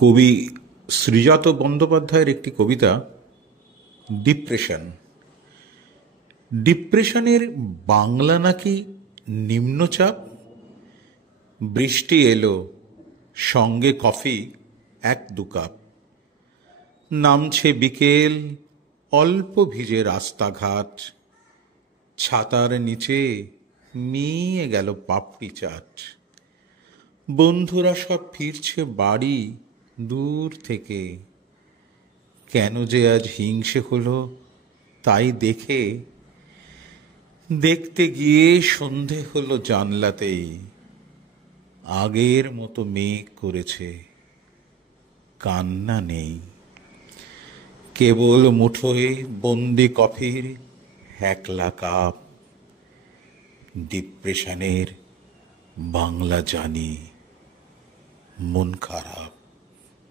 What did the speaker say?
কবি শ্রীজাত বন্দ্যোপাধ্যায়ের একটি কবিতা ডিপ্রেশন। ডিপ্রেশনের বাংলা নাকি নিম্নচাপ। বৃষ্টি এলো, সঙ্গে কফি 1-2 কাপ। নামছে বিকেল, অল্প ভিজে রাস্তাঘাট। ছাতার নিচে মিয়ে গেল পাপড়ি চাট। বন্ধুরা সব ফিরছে বাড়ি দূর থেকে। কেন যে আজ হিংসে হলো তাই দেখতে গিয়ে সন্ধে হলো জানলাতেই। আগের মতো মেঘ করেছে, কান্না নেই। কেবল মুঠোয় বন্দি কফির একলা কাপ। ডিপ্রেশনের বাংলা জানি, মন খারাপ।